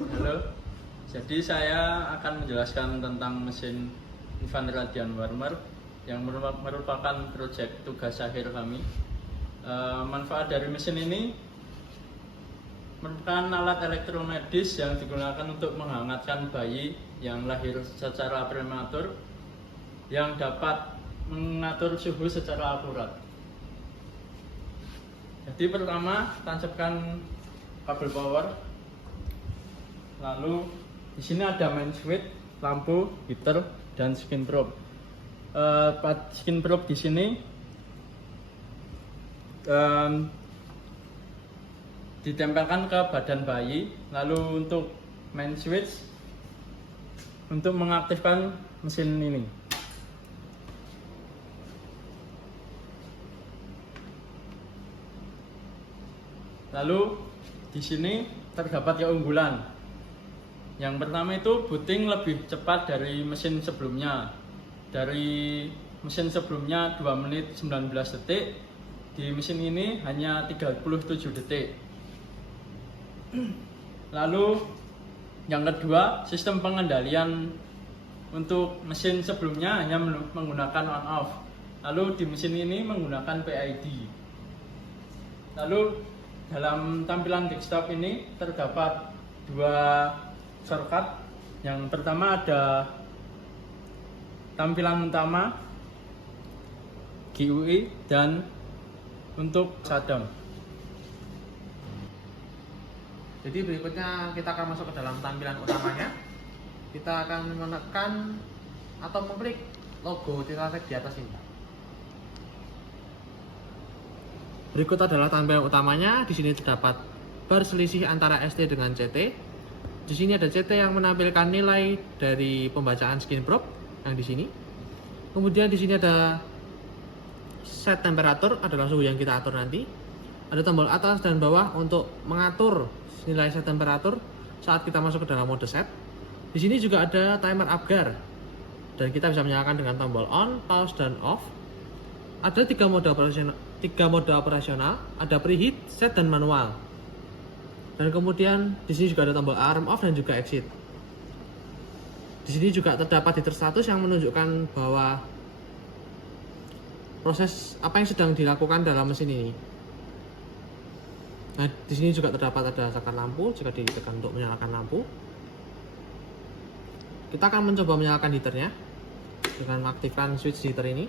Halo, jadi saya akan menjelaskan tentang mesin Ivan Radian Warmer yang merupakan proyek tugas akhir kami. Manfaat dari mesin ini merupakan alat elektromedis yang digunakan untuk menghangatkan bayi yang lahir secara prematur yang dapat mengatur suhu secara akurat. Jadi pertama, tancapkan kabel power. Lalu di sini ada main switch, lampu, heater, dan skin probe. Skin probe di sini ditempelkan ke badan bayi. Lalu untuk main switch untuk mengaktifkan mesin ini. Lalu di sini terdapat keunggulan. Yang pertama itu booting lebih cepat dari mesin sebelumnya. Dari mesin sebelumnya 2 menit 19 detik, di mesin ini hanya 37 detik. Lalu yang kedua, sistem pengendalian untuk mesin sebelumnya hanya menggunakan on off. Lalu di mesin ini menggunakan PID. Lalu dalam tampilan desktop ini terdapat dua shortcut. Yang pertama ada tampilan utama, GUI, dan untuk shutdown. Jadi berikutnya kita akan masuk ke dalam tampilan utamanya. Kita akan menekan atau mengklik logo Titratec di atas ini. Berikut adalah tampilan utamanya. Di sini terdapat bar selisih antara ST dengan CT. Di sini ada CT yang menampilkan nilai dari pembacaan skin probe yang di sini. Kemudian di sini ada set temperatur, adalah suhu yang kita atur nanti. Ada tombol atas dan bawah untuk mengatur nilai set temperatur saat kita masuk ke dalam mode set. Di sini juga ada timer Apgar dan kita bisa menyalakan dengan tombol on, pause, dan off. Ada tiga mode operasional, ada preheat, set, dan manual. Dan kemudian di sini juga ada tombol alarm off dan juga exit. Di sini juga terdapat heater status yang menunjukkan bahwa proses apa yang sedang dilakukan dalam mesin ini. Nah, di sini juga terdapat ada saklar lampu jika ditekan untuk menyalakan lampu. Kita akan mencoba menyalakan heaternya dengan mengaktifkan switch heater ini.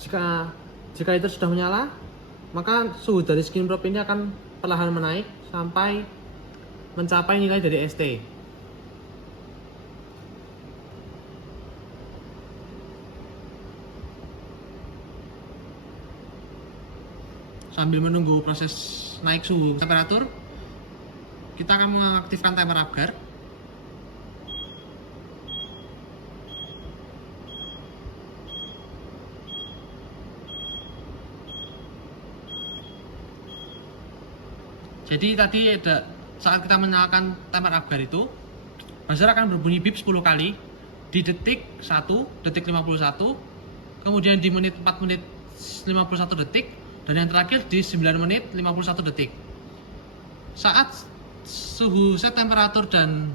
Jika heater sudah menyala, maka suhu dari skin probe ini akan perlahan menaik sampai mencapai nilai dari ST. Sambil menunggu proses naik suhu temperatur, kita akan mengaktifkan timer Apgar. Jadi tadi saat kita menyalakan timer Apgar itu, buzzer akan berbunyi bip 10 kali di detik 1, detik 51, kemudian di menit 4 menit 51 detik, dan yang terakhir di 9 menit 51 detik. Saat suhu set temperatur dan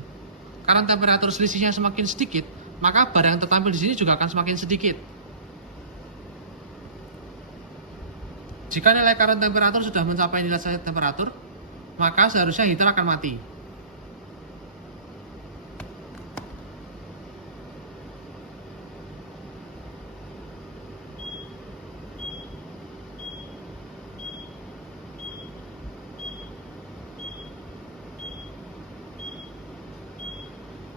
current temperatur selisihnya semakin sedikit, maka bar yang tertampil di sini juga akan semakin sedikit. Jika nilai current temperatur sudah mencapai nilai set temperatur, maka seharusnya heater akan mati.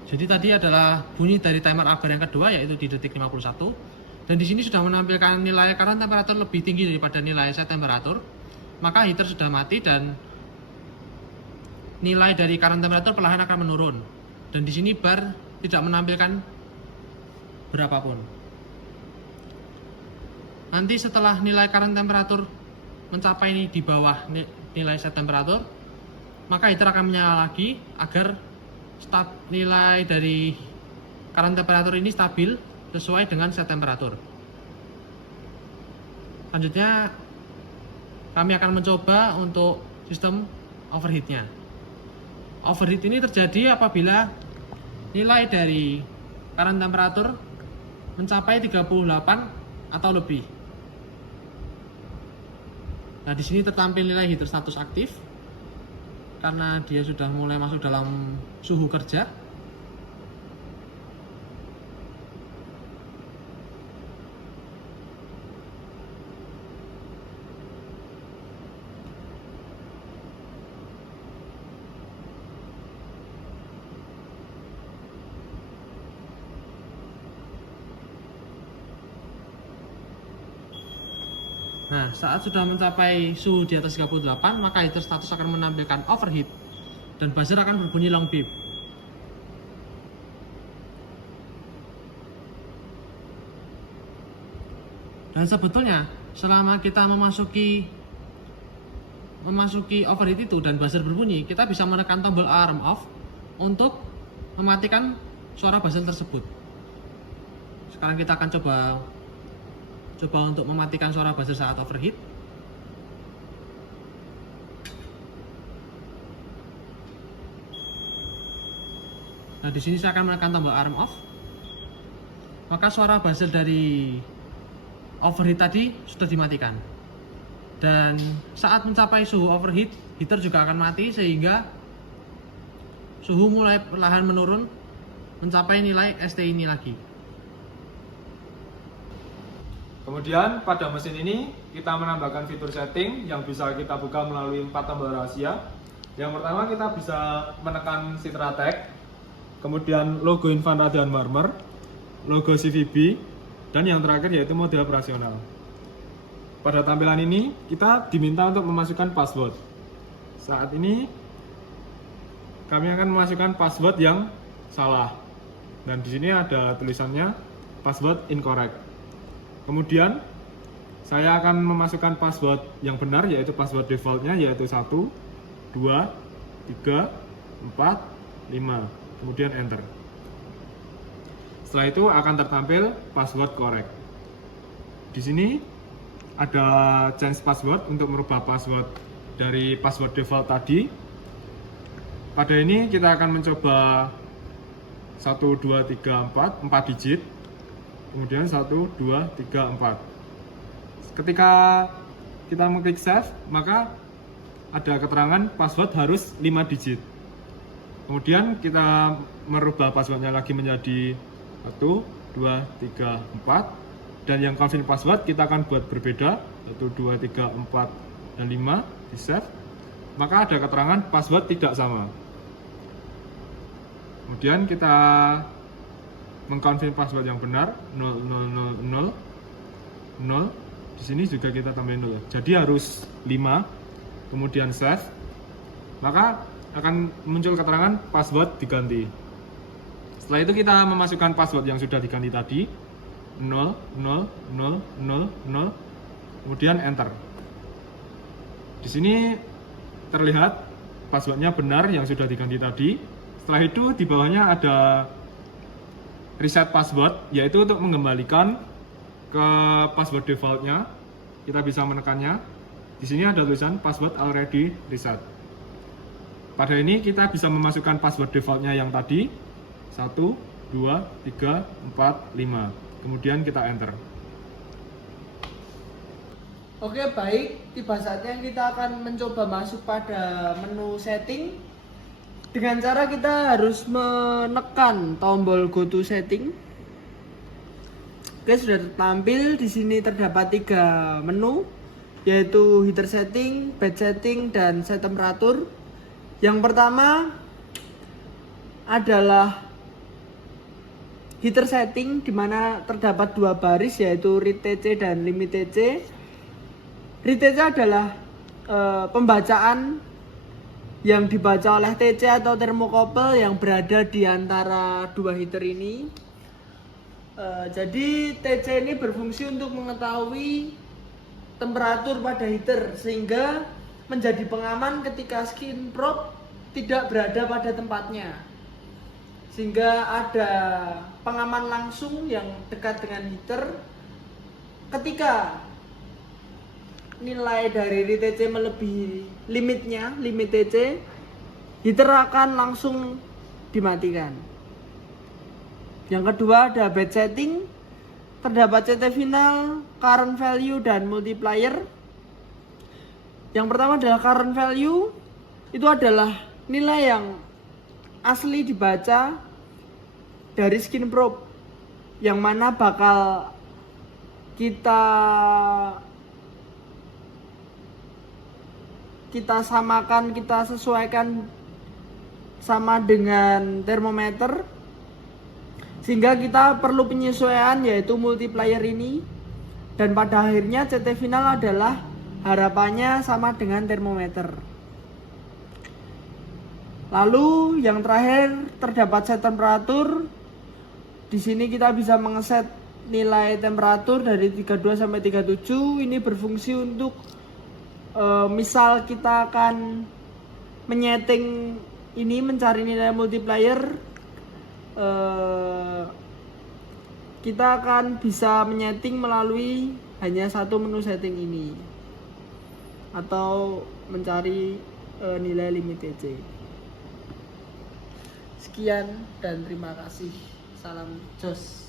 Jadi tadi adalah bunyi dari timer Apgar yang kedua, yaitu di detik 51. Dan di sini sudah menampilkan nilai current temperatur lebih tinggi daripada nilai set temperatur. Maka heater sudah mati dan nilai dari current temperatur perlahan akan menurun. Dan di sini bar tidak menampilkan berapapun. Nanti setelah nilai current temperatur mencapai di bawah nilai set temperatur, maka heater akan menyala lagi agar nilai dari current temperatur ini stabil sesuai dengan set temperatur. Selanjutnya kami akan mencoba untuk sistem overheatnya. Overheat ini terjadi apabila nilai dari current temperatur mencapai 38 atau lebih. Nah, di sini tertampil nilai heater status aktif karena dia sudah mulai masuk dalam suhu kerja. Nah, saat sudah mencapai suhu di atas 38, maka heater status akan menampilkan overheat dan buzzer akan berbunyi long beep. Dan sebetulnya selama kita memasuki overheat itu dan buzzer berbunyi, kita bisa menekan tombol alarm off untuk mematikan suara buzzer tersebut. Sekarang kita akan coba untuk mematikan suara buzzer saat overheat. Nah, di sini saya akan menekan tombol alarm off. Maka suara buzzer dari overheat tadi sudah dimatikan. Dan saat mencapai suhu overheat, heater juga akan mati sehingga suhu mulai perlahan menurun mencapai nilai ST ini lagi. Kemudian pada mesin ini kita menambahkan fitur setting yang bisa kita buka melalui 4 tombol rahasia. Yang pertama kita bisa menekan Citra Tech, kemudian logo Infant Radian Warmer, logo CVB, dan yang terakhir yaitu mode operasional. Pada tampilan ini kita diminta untuk memasukkan password. Saat ini kami akan memasukkan password yang salah, dan di sini ada tulisannya password incorrect. Kemudian saya akan memasukkan password yang benar, yaitu password defaultnya, yaitu 1, 2, 3, 4, 5. Kemudian enter. Setelah itu akan tertampil password correct. Di sini ada change password untuk merubah password dari password default tadi. Pada ini kita akan mencoba 1, 2, 3, 4 digit. Kemudian 1, 2, 3, 4. Ketika kita mengklik save, maka ada keterangan password harus 5 digit. Kemudian kita merubah passwordnya lagi menjadi 1, 2, 3, 4. Dan yang confirm password kita akan buat berbeda, 1, 2, 3, 4, dan 5, di save. Maka ada keterangan password tidak sama. Kemudian kita mengkonfirm password yang benar, 0000. Di sini juga kita tambahin 0. Jadi harus 5, kemudian save. Maka akan muncul keterangan password diganti. Setelah itu kita memasukkan password yang sudah diganti tadi, 00000, kemudian enter. Di sini terlihat passwordnya benar yang sudah diganti tadi. Setelah itu di bawahnya ada reset password, yaitu untuk mengembalikan ke password defaultnya. Kita bisa menekannya. Di sini ada tulisan password already reset. Pada ini kita bisa memasukkan password defaultnya yang tadi, 1, 2, 3, 4, 5. Kemudian kita enter. Oke, baik. Tiba saatnya kita akan mencoba masuk pada menu setting. Dengan cara kita harus menekan tombol go to setting. Oke, sudah tertampil. Di sini terdapat 3 menu, yaitu heater setting, bed setting, dan set temperatur. Yang pertama adalah heater setting, di mana terdapat 2 baris, yaitu read TC dan limit TC. Read TC adalah pembacaan yang dibaca oleh TC atau thermocouple yang berada di antara 2 heater ini. Jadi TC ini berfungsi untuk mengetahui temperatur pada heater, sehingga menjadi pengaman ketika skin probe tidak berada pada tempatnya, sehingga ada pengaman langsung yang dekat dengan heater. Ketika nilai dari TC melebihi limit TC, heater akan langsung dimatikan. Yang kedua ada batch setting, terdapat CT final, current value, dan multiplier. Yang pertama adalah current value, itu adalah nilai yang asli dibaca dari skin probe, yang mana bakal kita samakan, kita sesuaikan sama dengan termometer, sehingga kita perlu penyesuaian yaitu multiplier ini, dan pada akhirnya CT final adalah harapannya sama dengan termometer. Lalu yang terakhir terdapat set temperatur. Di sini kita bisa mengeset nilai temperatur dari 32 sampai 37. Ini berfungsi untuk misal kita akan menyeting ini, mencari nilai multiplier, kita akan bisa menyeting melalui hanya satu menu setting ini, atau mencari nilai limit TC. Sekian dan terima kasih. Salam jos.